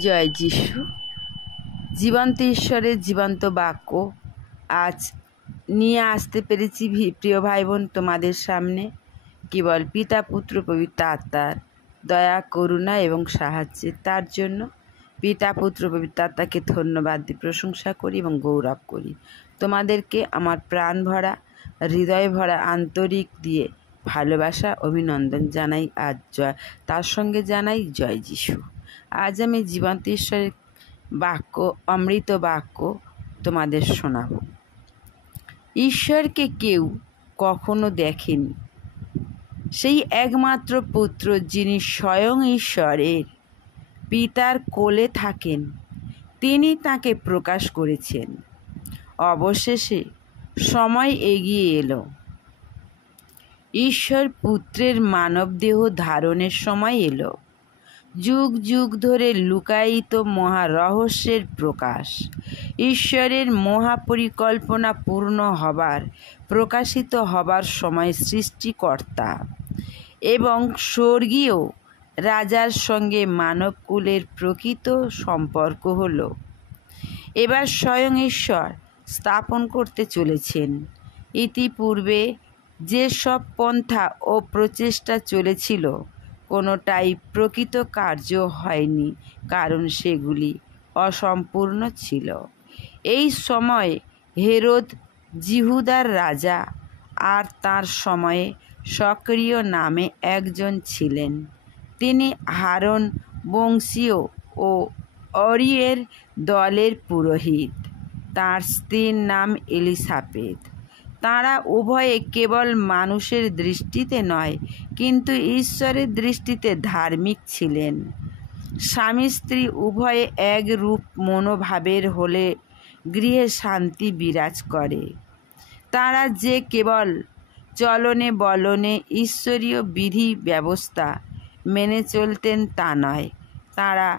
জয় যিশু। জীবন্ত ঈশ্বরের জীবন্ত বাক্য আজ নিয়ে আসতে পেরেছি প্রিয় ভাই বোন তোমাদের সামনে। কেবল পিতা পুত্র পবিত্র আত্মার দয়া করুণা এবং সাহায্যের তার জন্য পিতা পুত্র পবিত্র আত্মাকে ধন্যবাদ দিয়ে প্রশংসা করি এবং গৌরব করি। তোমাদেরকে আমার প্রাণ ভরা হৃদয় ভরা আন্তরিক দিয়ে ভালোবাসা অভিনন্দন জানাই আজ তার সঙ্গে জানাই জয় যিশু। আজ আমি জীবন্ত ঈশ্বরের বাক্য অমৃত বাক্য তোমাদের শোনাব। ঈশ্বরকে কেউ কখনো দেখেনি, সেই একমাত্র পুত্র যিনি স্বয়ং ঈশ্বরের পিতার কোলে থাকেন, তিনি তাকে প্রকাশ করেছেন। অবশেষে সময় এগিয়ে এলো, ঈশ্বর পুত্রের মানবদেহ ধারণের সময় এলো। যুগ যুগ ধরে লুকায়িত মহারহস্যের প্রকাশ, ঈশ্বরের মহাপরিকল্পনা পূর্ণ হবার প্রকাশিত হবার সময় সৃষ্টিকর্তা এবং স্বর্গীয় রাজার সঙ্গে মানবকুলের প্রকৃত সম্পর্ক হলো এবার স্বয়ং ঈশ্বর স্থাপন করতে চলেছেন। ইতিপূর্বে যেসব পন্থা ও প্রচেষ্টা চলেছিল কোনোটাই প্রকৃত কার্য হয়নি, কারণ সেগুলি অসম্পূর্ণ ছিল। এই সময়ে হেরোদ জিহুদার রাজা, আর তার সময়ে সক্রিয় নামে একজন ছিলেন। তিনি হারন বংশীয় ও অরিয়ের দলের পুরোহিত। তার স্ত্রীর নাম এলিসাবেথ। তাঁরা উভয়ে কেবল মানুষের দৃষ্টিতে নয়, কিন্তু ঈশ্বরের দৃষ্টিতে ধার্মিক ছিলেন। স্বামী স্ত্রী উভয়ে এক রূপ মনোভাবের হলে গৃহে শান্তি বিরাজ করে। তাঁরা যে কেবল চলনে বলনে ঈশ্বরীয় বিধি ব্যবস্থা মেনে চলতেন তা নয়, তাঁরা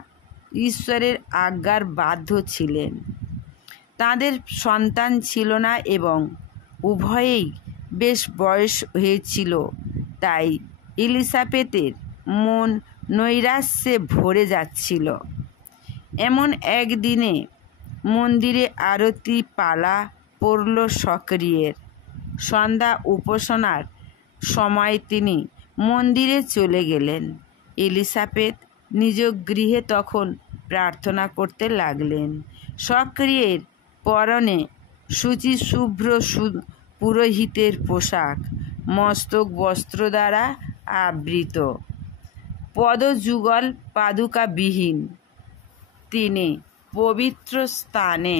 ঈশ্বরের আজ্ঞার বাধ্য ছিলেন। তাদের সন্তান ছিল না এবং উভয়েই বেশ বয়স হয়েছিল, তাই এলিসাবেথের মন নৈরাশ্যে ভরে যাচ্ছিল। এমন একদিনে মন্দিরে আরতি পালা পড়ল সক্রিয়ের। সন্ধ্যা উপাসনার সময় তিনি মন্দিরে চলে গেলেন। এলিসাবেথ নিজ গৃহে তখন প্রার্থনা করতে লাগলেন। সক্রিয়ের পরনে শুচি শুভ্র পুরোহিতের পোশাক, মস্তক বস্ত্র দ্বারা আবৃত, পদযুগল পাদুকাবিহীন। তিনি পবিত্র স্থানে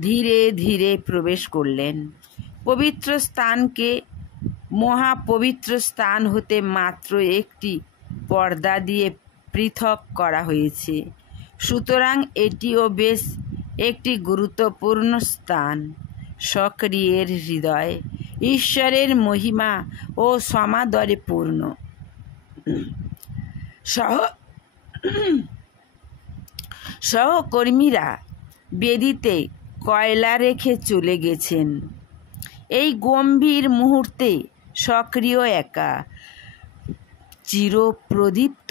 ধীরে ধীরে প্রবেশ করলেন। পবিত্র স্থানকে মহাপবিত্র স্থান হতে মাত্র একটি পর্দা দিয়ে পৃথক করা হয়েছে, সুতরাং এটিও বেশ একটি গুরুত্বপূর্ণ স্থান। সক্রিয়ের হৃদয় ঈশ্বরের মহিমা ও সমাদরে পূর্ণ। সহকর্মীরা বেদিতে কয়লা রেখে চলে গেছেন। এই গম্ভীর মুহূর্তে সক্রিয় একা, চিরপ্রদীপ্ত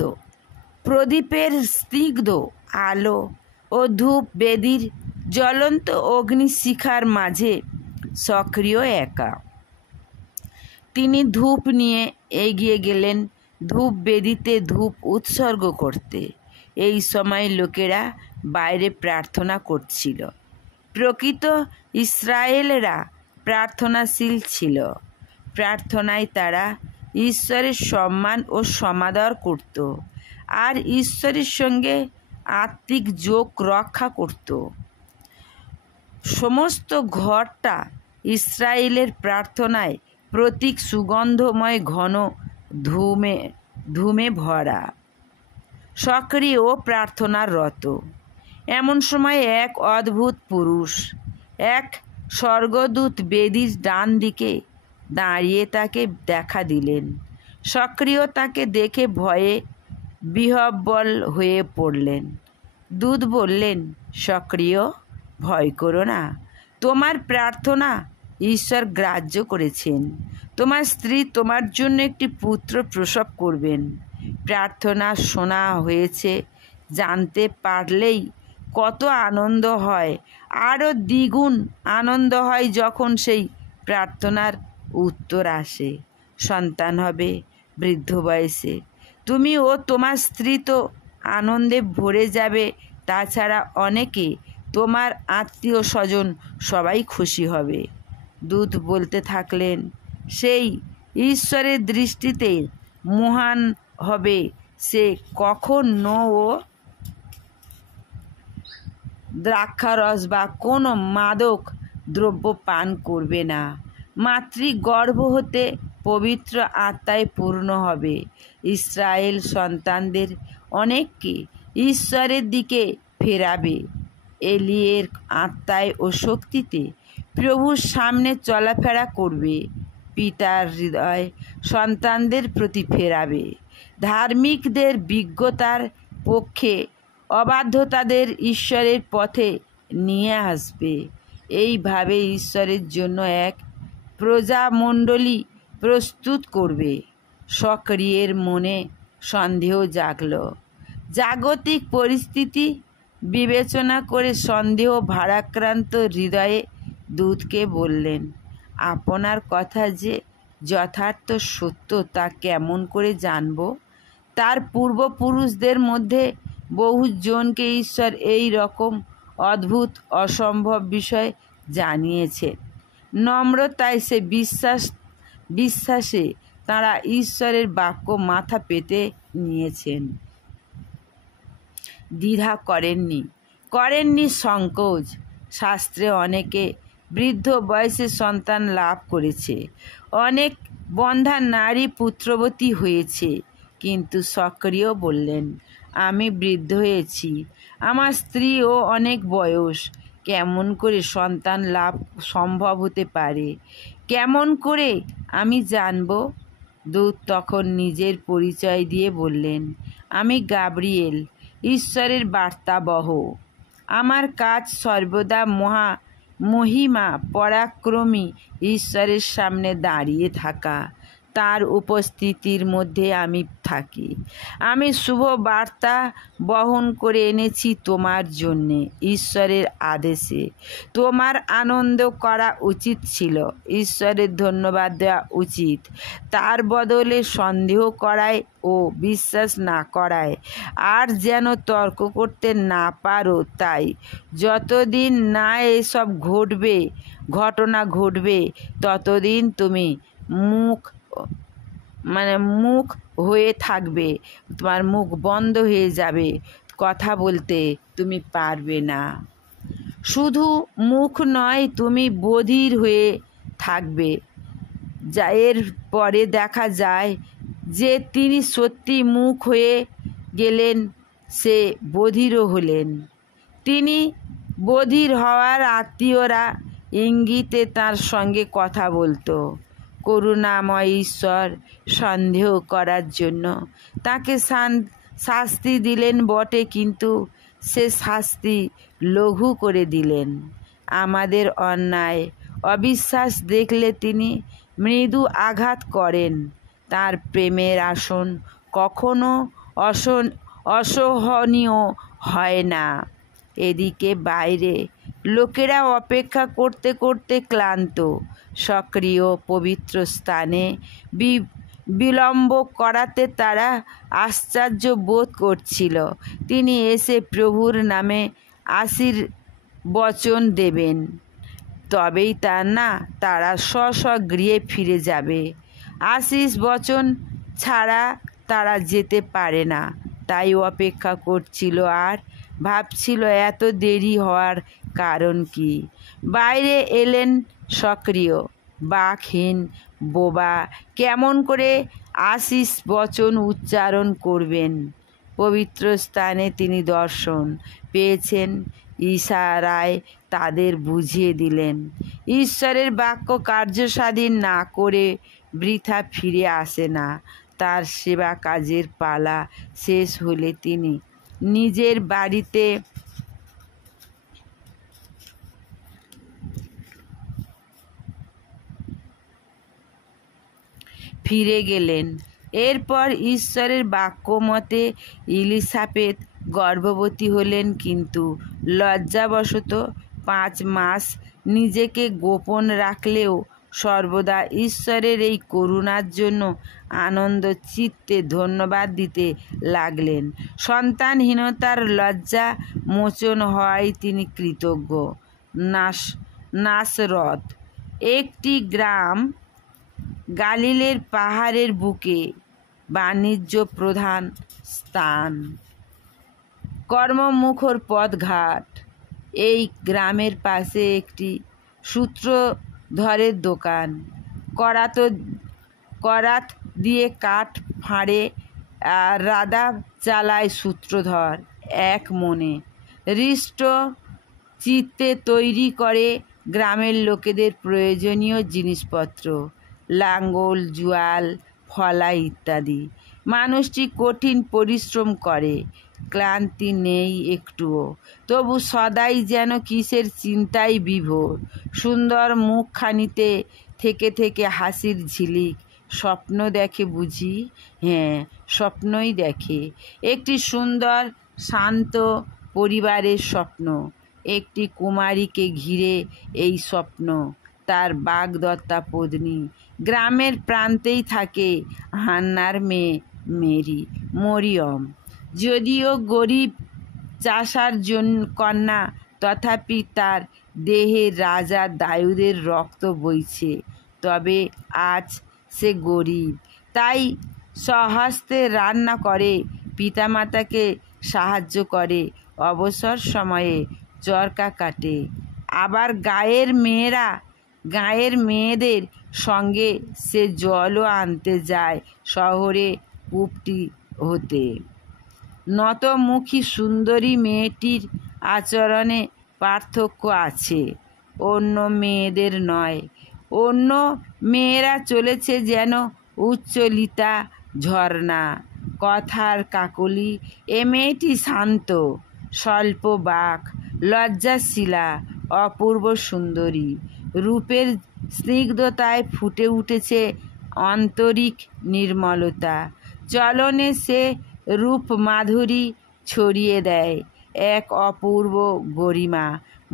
প্রদীপের স্নিগ্ধ আলো ও ধূপ বেদির জ্বলন্ত অগ্নিশিখার মাঝে সক্রিয় একা। তিনি ধূপ নিয়ে এগিয়ে গেলেন ধূপ বেদিতে ধূপ উৎসর্গ করতে। এই সময় লোকেরা বাইরে প্রার্থনা করছিল। প্রকৃত ইসরায়েলরা প্রার্থনাশীল ছিল। প্রার্থনায় তারা ঈশ্বরের সম্মান ও সমাদর করত আর ঈশ্বরের সঙ্গে আত্মিক যোগ রক্ষা করত। সমস্ত ঘরটা ইসরায়েলের প্রার্থনায় প্রতীক সুগন্ধময় ঘন ধূমে ভরা। সক্রিয় প্রার্থনার রত। এমন সময় এক অদ্ভুত পুরুষ, এক স্বর্গদূত বেদির ডান দিকে দাঁড়িয়ে তাকে দেখা দিলেন। সক্রিয় তাকে দেখে ভয়ে বিহ্বল হয়ে পড়লেন। দূত বললেন, সক্রিয়, ভয় করো না, তোমার প্রার্থনা ঈশ্বর গ্রাহ্য করেছেন। তোমার স্ত্রী তোমার জন্য একটি পুত্র প্রসব করবেন। প্রার্থনা শোনা হয়েছে জানতে পারলেই কত আনন্দ হয়। আরও দ্বিগুণ আনন্দ হয় যখন সেই প্রার্থনার উত্তর আসে। সন্তান হবে বৃদ্ধ বয়সে, তুমি ও তোমার স্ত্রী তো আনন্দে ভরে যাবে। তাছাড়া অনেকে, তোমার আত্মীয় স্বজন সবাই খুশি হবে। দূত বলতে থাকলেন, সেই ঈশ্বরের দৃষ্টিতে মহান হবে, সে কখনো ও দ্রাক্ষারস বা কোনো মাদক দ্রব্য পান করবে না। মাতৃগর্ভ হতে পবিত্র আত্মায় পূর্ণ হবে। ইসরায়েল সন্তানদের অনেককে ঈশ্বরের দিকে ফেরাবে। এলিয়ের আত্মায় ও শক্তিতে প্রভুর সামনে চলাফেরা করবে। পিতার হৃদয় সন্তানদের প্রতি ফেরাবে। ধার্মিকদের বিজ্ঞতার পক্ষে, অবাধ্যতাদের ঈশ্বরের পথে নিয়ে আসবে। এইভাবে ঈশ্বরের জন্য এক প্রজামণ্ডলী প্রস্তুত করবে। সক্রিয়ের মনে সন্দেহ জাগল। জাগতিক পরিস্থিতি বিবেচনা করে সন্দেহ ভারাক্রান্ত হৃদয়ে দূতকে বললেন, আপনার কথা যে যথার্থ সত্য তা কেমন করে জানব? তার পূর্বপুরুষদের মধ্যে বহুজনকে ঈশ্বর এই রকম অদ্ভুত অসম্ভব বিষয় জানিয়েছেন। নম্রতায় সে বিশ্বাসে তাঁরা ঈশ্বরের বাক্য মাথা পেতে নিয়েছেন। দ্বিধা করেননি সংকোচ। শাস্ত্রে অনেকে বৃদ্ধ বয়সে সন্তান লাভ করেছে, অনেক বন্ধা নারী পুত্রবতী হয়েছে। কিন্তু সক্রিয় বললেন, আমি বৃদ্ধ হয়েছি, আমার স্ত্রীও অনেক বয়স, কেমন করে সন্তান লাভ সম্ভব হতে পারে? কেমন করে আমি জানব? দূত তখন নিজের পরিচয় দিয়ে বললেন, আমি গাব্রিয়েল, ঈশ্বরের বার্তাবহ। আমার কাজ সর্বদা মহিমা পরাক্রমী ঈশ্বরের সামনে দাঁড়িয়ে থাকা। তার উপস্থিতির মধ্যে আমি থাকি। আমি শুভ বার্তা বহন করে এনেছি তোমার জন্যে। ঈশ্বরের আদেশে তোমার আনন্দ করা উচিত ছিল, ঈশ্বরের ধন্যবাদ দেওয়া উচিত। তার বদলে সন্দেহ করায় ও বিশ্বাস না করায় আর যেন তর্ক করতে না পারো। তাই যতদিন না এসব ঘটনা ঘটবে ততদিন তুমি মুখ হয়ে থাকবে। তোমার মুখ বন্ধ হয়ে যাবে, কথা বলতে তুমি পারবে না। শুধু মুখ নয়, তুমি বধির হয়ে থাকবে। যা এর পরে দেখা যায় যে তিনি সত্যি মুখ হয়ে গেলেন, সে বধিরও হলেন। তিনি বধির হওয়ার আত্মীয়রা ইঙ্গিতে তার সঙ্গে কথা বলতো। করুণাময় ঈশ্বর সন্দেহ করার জন্য তাকে শাস্তি দিলেন বটে, কিন্তু সে শাস্তি লঘু করে দিলেন। আমাদের অন্যায় অবিশ্বাস দেখলে তিনি মৃদু আঘাত করেন। তার প্রেমের আসন কখনো অসহনীয় হয় না। এদিকে বাইরে লোকেরা অপেক্ষা করতে করতে ক্লান্ত। সক্রিয় পবিত্র স্থানে বিলম্ব করাতে তারা আশ্চর্য বোধ করছিল। তিনি এসে প্রভুর নামে আশীর্বচন দেবেন, তবেই তারা স্ব গৃহে ফিরে যাবে। আশীষ বচন ছাড়া তারা যেতে পারে না। তাই অপেক্ষা করছিল আর ভাবছিল এত দেরি হওয়ার কারণ কি। বাইরে এলেন সক্রিয়। বাকহীন বোবা, কেমন করে আশীষ বচন উচ্চারণ করবেন? পবিত্র স্থানে তিনি দর্শন পেয়েছেন, ইশারায় তাদের বুঝিয়ে দিলেন। ঈশ্বরের বাক্য কার্যসাধীন না করে বৃথা ফিরে আসে না। তার সেবা কাজের পালা শেষ হলে তিনি নিজের বাড়িতে ফিরে গেলেন। এরপর ঈশ্বরের বাক্য মতে ইলিসাবেথ গর্ভবতী হলেন, কিন্তু লজ্জাবশত 5 মাস নিজেকে গোপন রাখলেও সর্বদা ঈশ্বরের এই করুণার জন্য আনন্দ চিত্তে ধন্যবাদ দিতে লাগলেন। সন্তানহীনতার লজ্জা মোচন হওয়ায় তিনি কৃতজ্ঞ। নাসরত একটি গ্রাম, গালিলের পাহাড়ের বুকে, বাণিজ্য প্রধান স্থান, কর্মমুখর পথঘাট। এই গ্রামের পাশে একটি সূত্রধরের দোকান। করাত দিয়ে কাঠ ফাঁড়ে আর রাদা চালায় সূত্রধর এক মনে। হৃষ্ট চিত্তে তৈরি করে গ্রামের লোকেদের প্রয়োজনীয় জিনিসপত্র, লাঙ্গল, জুয়াল, ফলা ইত্যাদি। মানুষটি কঠিন পরিশ্রম করে, ক্লান্তি নেই একটুও, তবু সদাই যেন কিসের চিন্তায় বিভোর। সুন্দর মুখখানিতে থেকে থেকে হাসির ঝিলিক। স্বপ্ন দেখে বুঝি? হ্যাঁ, স্বপ্নই দেখে। একটি সুন্দর শান্ত পরিবারের স্বপ্ন। একটি কুমারীকে ঘিরে এই স্বপ্ন, তার বাগদত্তা পত্নী। গ্রামের প্রান্তেই থাকে হান্নার মেয়ে মেরি, মরিয়ম। যদিও গরিব চাষার কন্যা, তথাপি তার দেহে রাজা দাউদের রক্ত বইছে। তবে আজ সে গরিব, তাই স্বহস্তে রান্না করে, পিতামাতাকে সাহায্য করে, অবসর সময়ে চরকা কাটে। আবার গাঁয়ের মেয়েদের সঙ্গে সে জলও আনতে যায় শহরে কূপটি হতে। নতমুখী সুন্দরী মেয়েটির আচরণে পার্থক্য আছে, অন্য মেয়েদের নয়। অন্য মেয়েরা চলেছে যেন উচ্চলিতা ঝর্ণা, কথার কাকলি। এ মেয়েটি শান্ত, স্বল্প বাক, লজ্জাশীলা, অপূর্ব সুন্দরী। রূপের স্নিগ্ধতায় ফুটে উঠেছে আন্তরিক নির্মলতা। চলনে সে রূপ মাধুরী ছড়িয়ে দেয় এক অপূর্ব গরিমা।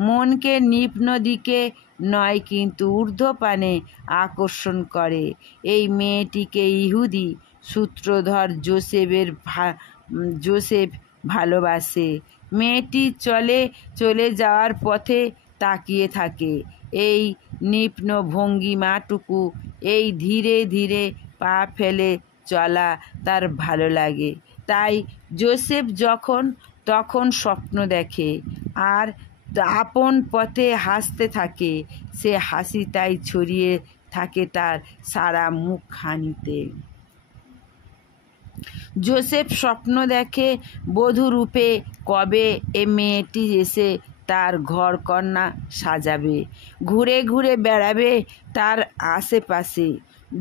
মনকে নিম্ন দিকে নয়, কিন্তু ঊর্ধ্বপানে আকর্ষণ করে। এই মেয়েটিকে ইহুদি সূত্রধর জোসেফ ভালোবাসে। মেয়েটি চলে যাওয়ার পথে তাকিয়ে থাকে। এই নিম্ন ভঙ্গিমাটুকু, এই ধীরে ধীরে পা ফেলে চলা তার ভালো লাগে। তাই জোসেফ যখন তখন স্বপ্ন দেখে আর আপন পথে হাসতে থাকে। সে হাসি তাই ছড়িয়ে থাকে তার সারা মুখখানিতে। জোসেফ স্বপ্ন দেখে বধূরূপে কবে এ মেয়েটি এসে তার ঘরকন্না সাজাবে, ঘুরে ঘুরে বেড়াবে তার আশেপাশে।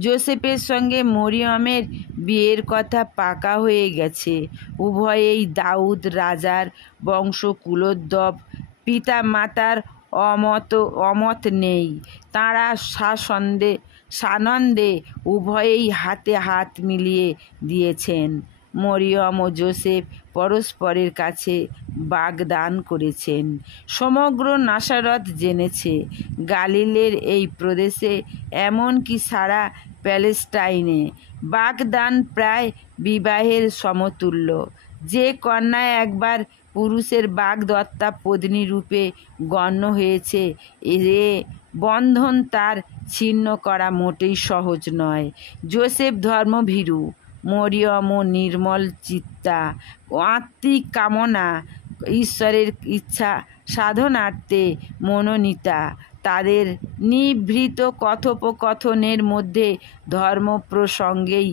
জোসেফের সঙ্গে মরিয়মের বিয়ের কথা পাকা হয়ে গেছে। উভয়েই দাউদ রাজার বংশকুলোদ্ভব। পিতা মাতার অমত নেই। তাঁরা সানন্দে উভয়েই হাতে হাত মিলিয়ে দিয়েছেন। মরিয়ম ও জোসেফ পরস্পরের কাছে বাগদান করেছেন। সমগ্র নাসারত জেনেছে। গালিলের এই প্রদেশে, এমনকি সারা প্যালেস্টাইনে, বাগদান প্রায় বিবাহের সমতুল্য। যে কন্যা একবার পুরুষের বাগদত্তা পত্নী রূপে গণ্য হয়েছে, এ বন্ধন তার ছিন্ন করা মোটেই সহজ নয়। জোসেফ ধর্মভীরু, মরিয়ম ও নির্মল চিত্তা, আত্মিক কামনা, ঈশ্বরের ইচ্ছা সাধনার্থে মনোনীতা। তাদের নিভৃত কথোপকথনের মধ্যে ধর্ম প্রসঙ্গেই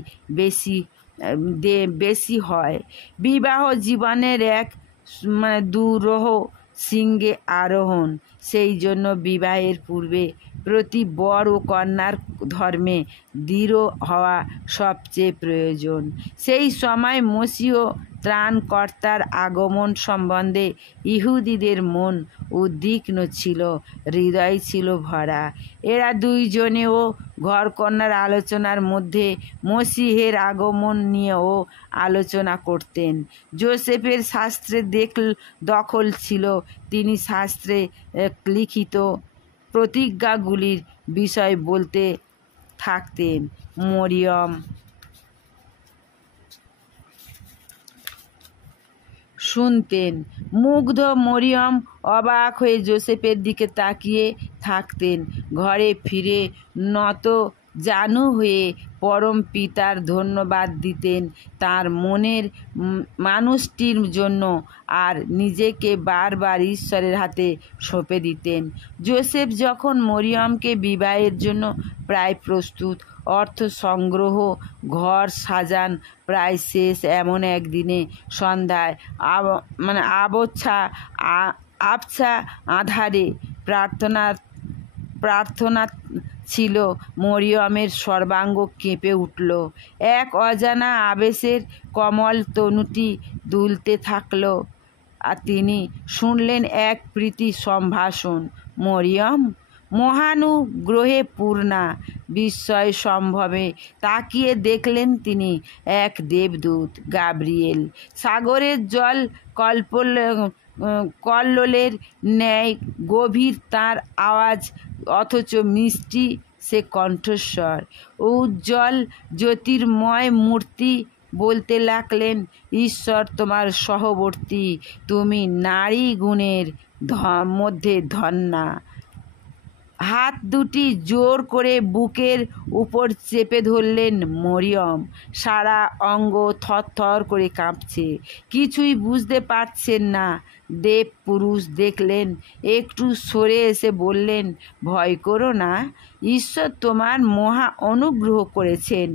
বেশি হয়। বিবাহ জীবনের এক দুরূহ শৃঙ্গে আরোহণ। সেই জন্য বিবাহের পূর্বে প্রতি বর ও কন্যার ধর্মে দৃঢ় হওয়া সবচেয়ে প্রয়োজন। সেই সময় মসীহ ত্রাণকর্তার আগমন সম্বন্ধে ইহুদিদের মন উদ্বিগ্ন ছিল, হৃদয় ছিল ভরা। এরা দুইজনেও ঘরকন্নার আলোচনার মধ্যে মসিহের আগমন নিয়েও আলোচনা করতেন। যোসেফের শাস্ত্রে দখল ছিল, তিনি শাস্ত্রে লিখিত প্রতিজ্ঞাগুলির বিষয় বলতে থাকতেন। মরিয়ম শুনতেন। মুগ্ধ মরিয়ম অবাক হয়ে যোসেফের দিকে তাকিয়ে থাকতেন। ঘরে ফিরে নত জানু হয়ে পরম পিতার ধন্যবাদ দিতেন তার মনের মানুষটির জন্য, আর নিজেকে বারবার ঈশ্বরের হাতে সঁপে দিতেন। যোসেফ যখন মরিয়মকে বিবাহের জন্য প্রায় প্রস্তুত, অর্থ সংগ্রহ, ঘর সাজান প্রায় শেষ, এমন একদিনে সন্ধ্যায় আবছা আধারে প্রার্থনা ছিল, মরিয়মের সর্বাঙ্গ কেঁপে উঠল। এক অজানা আবেশের কমল তনুটি দুলতে থাকল, আর তিনি শুনলেন এক প্রীতি সম্ভাষণ। মরিয়ম মহানুগ্রহে পূর্ণা। বিস্ময় সম্ভবে তাকিয়ে দেখলেন তিনি এক দেবদূত, গাব্রিয়েল। সাগরের জল কল্লোলের ন্যায় গভীর তার আওয়াজ, অথচ মিষ্টি সে কণ্ঠস্বর। উজ্জ্বল জ্যোতির্ময় মূর্তি বলতে লাগলেন, ঈশ্বর তোমার সহবর্তী, তুমি নারী গুণের মধ্যে ধন্যা। হাত দুটি জোর করে বুকের উপর চেপে ধরলেন মরিয়ম। সারা অঙ্গ থরথর করে কাঁপছে, কিছুই বুঝতে পারছেন না। দেব পুরুষ দেখলেন, একটু সরে এসে বললেন, ভয় করো না, ঈশ্বর তোমার মহা অনুগ্রহ করেছেন।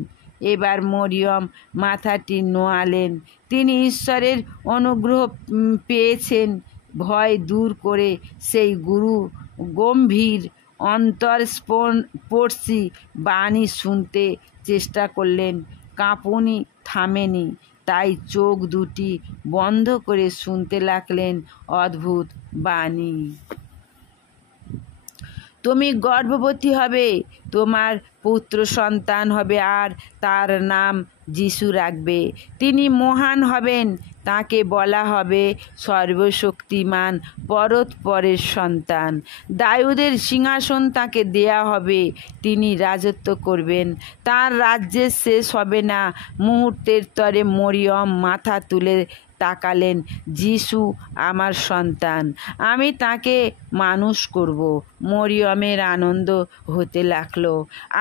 এবার মরিয়ম মাথাটি নোয়ালেন, তিনি ঈশ্বরের অনুগ্রহ পেয়েছেন। ভয় দূর করে সেই গুরু গম্ভীর অন্তরস্পর্শী বাণী শুনতে চেষ্টা করলেন। কাঁপুনি থামেনি, তাই চোখ দুটি বন্ধ করে শুনতে লাগলেন অদ্ভুত বাণী। তুমি গর্ভবতী হবে, তোমার পুত্র সন্তান হবে, আর তার নাম যিশু রাখবে। তিনি মহান হবেন, তাকে বলা হবে সর্বশক্তিমান পরৎপরের সন্তান। দাউদের সিংহাসন তাকে দেয়া হবে, তিনি রাজত্ব করবেন। তার রাজ্যের শেষ হবে না। মুহূর্তের তরে মরিয়ম মাথা তুলে তাকালেন। যিশু আমার সন্তান, আমি তাকে মানুষ করব। মরিয়মের আনন্দ হতে লাগলো।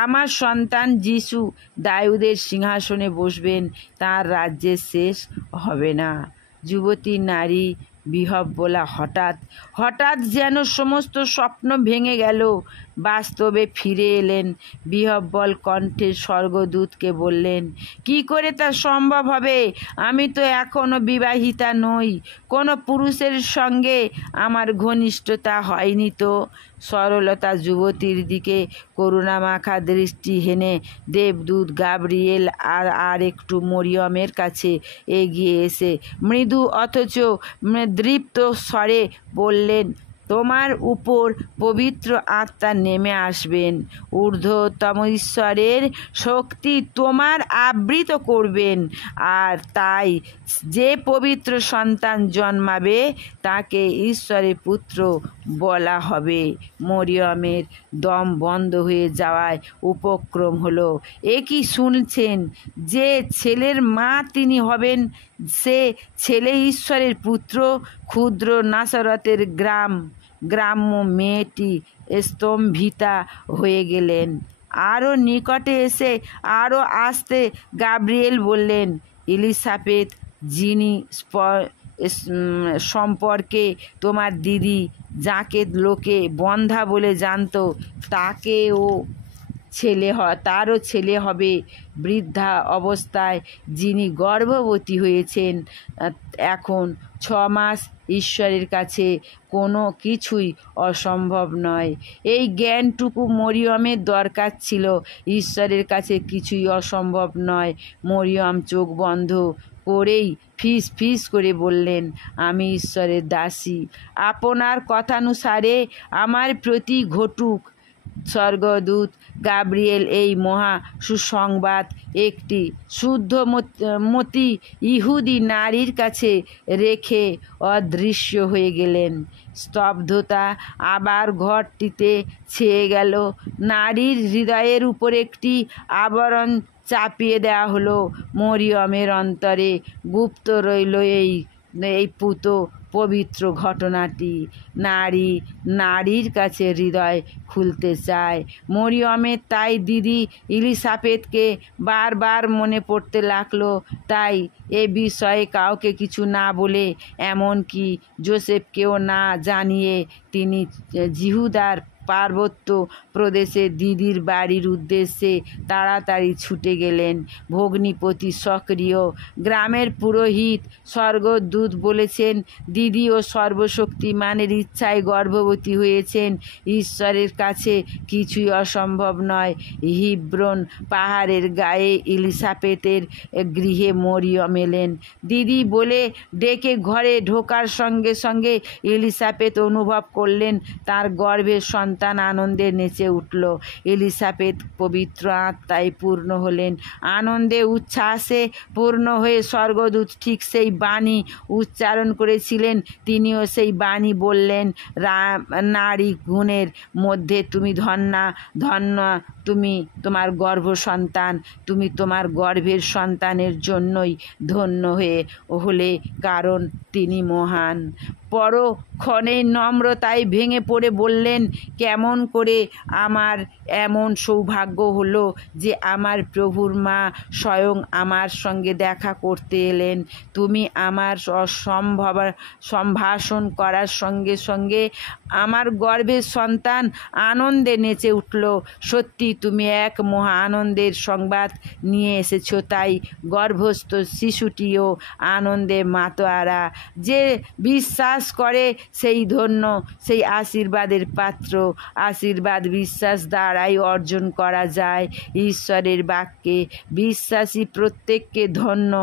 আমার সন্তান যিশু দাউদের সিংহাসনে বসবেন, তার রাজ্যের শেষ হবে না। যুবতী নারী বিহ্বলা হঠাৎ যেন সমস্ত স্বপ্ন ভেঙে গেল, বাস্তবে ফিরে এলেন। বিহ্বল কণ্ঠে স্বর্গদূতকে বললেন, কি করে তা সম্ভব হবে? আমি তো এখনো বিবাহিতা নই, কোনো পুরুষের সঙ্গে আমার ঘনিষ্ঠতা হয়নি তো। সরলতা যুবতীর দিকে করুণামাখা দৃষ্টি হেনে দেবদূত গাব্রিয়েল আর একটু মরিয়মের কাছে এগিয়ে এসে মৃদু অথচ দৃপ্ত স্বরে বললেন, তোমার উপর পবিত্র আত্মা নেমে আসবেন, ঊর্ধ্বতম ঈশ্বরের শক্তি তোমার আবৃত করবেন, আর তাই যে পবিত্র সন্তান জন্মাবে তাকে ঈশ্বরের পুত্র বলা হবে। মরিয়মের দম বন্ধ হয়ে যাওয়ায় উপক্রম হলো। এ কি শুনছেন? যে ছেলের মা তিনি হবেন, সে ছেলে ঈশ্বরের পুত্র। ক্ষুদ্র নাসরতের গ্রাম্য মেয়েটি স্তম্ভিতা হয়ে গেলেন। আরও নিকটে এসে আরও আস্তে গাব্রিয়েল বললেন, এলিসাবেথ, যিনি সম্পর্কে তোমার দিদি, যাকে লোকে বন্ধ্যা বলে জানত, তারও ছেলে হবে। বৃদ্ধা অবস্থায় যিনি গর্ভবতী হয়েছেন, এখন 6 মাস। ঈশ্বরের কাছে কোনো কিছুই অসম্ভব নয়। এই জ্ঞানটুকু মরিয়মের দরকার ছিল। ঈশ্বরের কাছে কিছুই অসম্ভব নয়। মরিয়ম চোখ বন্ধ করেই ফিস ফিস করে বললেন, আমি ঈশ্বরের দাসী, আপনার কথানুসারে আমার প্রতি ঘটুক। স্বর্গদূত গাব্রিয়েল এই মহা সুসংবাদ একটি শুদ্ধমতী ইহুদি নারীর কাছে রেখে অদৃশ্য হয়ে গেলেন। স্তব্ধতা আবার ঘরটিতে ছেয়ে গেল। নারীর হৃদয়ের উপর একটি আবরণ চাপিয়ে দেওয়া হলো। মরিয়মের অন্তরে গুপ্ত রইল এই পুত পবিত্র ঘটনাটি। নারীর কাছে হৃদয় খুলতে চায়। মরিয়মের তাই দিদি ইলিসাবেথকে বারবার মনে পড়তে লাগলো। তাই এ বিষয়ে কাউকে কিছু না বলে, এমনকি যোসেফকেও না জানিয়ে তিনি জিহুদার পার্বত্য প্রদেশে দিদির বাড়ির উদ্দেশ্যে তাড়াতাড়ি ছুটে গেলেন। ভগ্নিপতি সক্রিয়। গ্রামের পুরোহিত স্বর্গদূত বলেছেন, দিদি ও সর্বশক্তিমানের ইচ্ছায় গর্ভবতী হয়েছেন। ঈশ্বরের কাছে কিছুই অসম্ভব নয়। হিব্রন পাহাড়ের গায়ে ইলিসাবেথের গৃহে মরিয়ম এলেন। দিদি বলে ডেকে ঘরে ঢোকার সঙ্গে সঙ্গে ইলিসাবেথ অনুভব করলেন তার গর্ভের সন্তান আনন্দে নেচে উঠল। ইলিসাবেথ পবিত্র আত্মায় পূর্ণ হলেন। আনন্দে উচ্ছ্বাসে পূর্ণ হয়ে স্বর্গদূত ঠিক সেই বাণী উচ্চারণ করেছিলেন, তিনিও সেই বাণী বললেন, নারী গুণের মধ্যে তুমি ধন্যা, ধন্য তুমি তোমার গর্ভ সন্তান, তুমি তোমার গর্ভের সন্তানের জন্যই ধন্য হলে, কারণ তিনি মহান। পরক্ষণে নম্রতায় ভেঙে পড়ে বললেন, কেমন করে আমার এমন সৌভাগ্য হলো যে আমার প্রভুর মা স্বয়ং আমার সঙ্গে দেখা করতে এলেন। তুমি আমার সম্ভাষণ করার সঙ্গে সঙ্গে আমার গর্ভের সন্তান আনন্দে নেচে উঠল। সত্যি তুমি এক মহা আনন্দের সংবাদ নিয়ে এসেছো, তাই গর্ভস্থ শিশুটিও আনন্দে মাতোয়ারা। যে বিশ্বাস করে সেই ধন্য, সেই আশীর্বাদের পাত্র। আশীর্বাদ বিশ্বাস দ্বারাই অর্জন করা যায়। ঈশ্বরের বাক্যে বিশ্বাসী প্রত্যেককে ধন্য।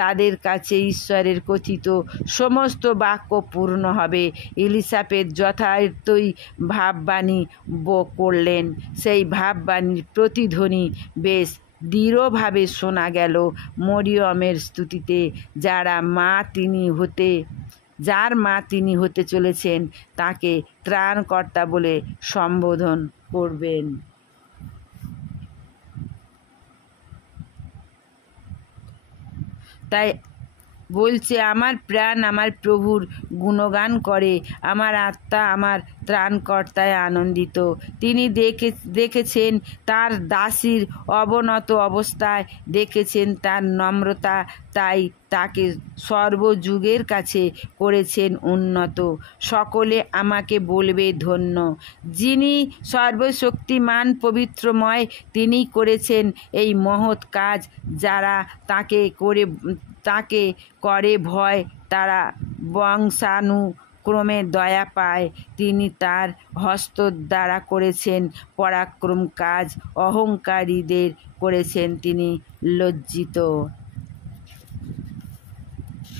তাদের কাছে ঈশ্বরের কথিত সমস্ত বাক্য পূর্ণ হবে। ইলিসাবেথ যথার্থই ভাববাণী করলেন। সেই ভাববাণীর প্রতিধ্বনি বেশ দৃঢ়ভাবে শোনা গেল মরিয়মের স্তুতিতে। যার মা তিনি হতে চলেছেন তাকে ত্রাণকর্তা বলে সম্বোধন করবেন। তাই বলছে, আমার প্রাণ আমার প্রভুর গুণগান করে, আমার আত্মা আমার ত্রাণকর্তায় আনন্দিত। তিনি দেখেছেন তার দাসীর অবনত অবস্থায়, দেখেছেন তার নম্রতা, তাই তাকে সর্বযুগের কাছে করেছেন উন্নত। সকলে আমাকে বলবে ধন্য। যিনি সর্বশক্তিমান পবিত্রময়, তিনি করেছেন এই মহৎ কাজ। যারা তাকে করে ভয়, তারা বংশানুক্রমে দয়া পায়। তিনি তার হস্ত দ্বারা করেছেন পরাক্রম কাজ, অহংকারীদের করেছেন তিনি লজ্জিত।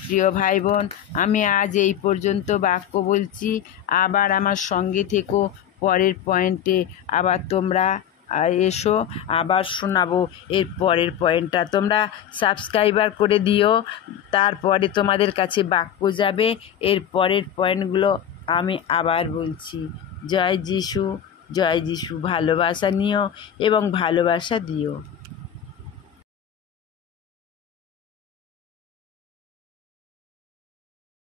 প্রিয় ভাই বোন, আমি আজ এই পর্যন্ত বাক্য বলছি। আবার আমার সঙ্গে থেকো, পরের পয়েন্টে আবার তোমরা এসো, আবার শোনাবো এর পরের পয়েন্টটা। তোমরা সাবস্ক্রাইবার করে দিও, তারপরে তোমাদের কাছে বাক্য যাবে। এর পরের পয়েন্টগুলো আমি আবার বলছি। জয় যিশু, জয় যিশু। ভালোবাসা নিও এবং ভালোবাসা দিও।